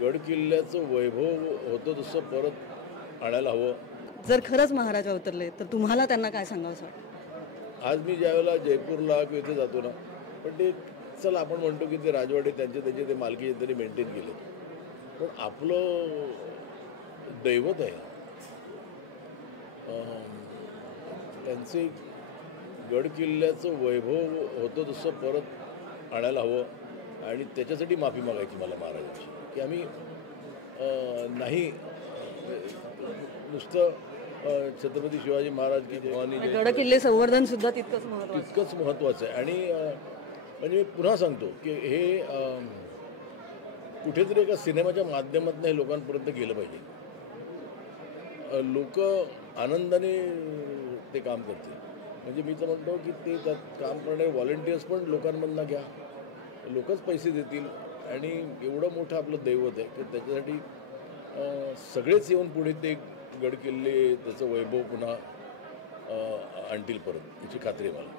गड किल्ल्याचं वैभव होतं तसं परत आणायला हवं. जर खरंच महाराज अवतरले तर तुम्हाला त्यांना काय सांगावंसं वाटतं? आज मी ज्यावेळेला जयपूरला किंवा इथे जातो ना, पण ते चला आपण म्हणतो की ते राजवाडे त्यांचे ते मालकी त्यांनी मेंटेन केले. पण आपलं दैवत आहे. त्यांचे गड किल्ल्याचं वैभव होतं तसं परत आणायला हवं आणि त्याच्यासाठी माफी मागायची मला महाराजांची, की आम्ही नाही नुसतं छत्रपती शिवाजी महाराज की भवानी जय गड किल्ले संवर्धन सुद्धा तितकंच महत्त्वाचं. तितकंच महत्त्वाचं आहे. आणि म्हणजे मी पुन्हा सांगतो की हे कुठेतरी एका सिनेमाच्या माध्यमातून हे लोकांपर्यंत गेलं पाहिजे. लोक आनंदाने ते काम करतील. म्हणजे मी तर म्हणतो की ते त्यात काम करणारे व्हॉलंटियर्स पण लोकांमधनं घ्या, लोकच पैसे देतील आणि एवढं मोठं आपलं दैवत आहे की त्याच्यासाठी सगळेच येऊन पुढे ते गड किल्ले त्याचं वैभव पुन्हा आणतील परत, याची खात्री आहे मला.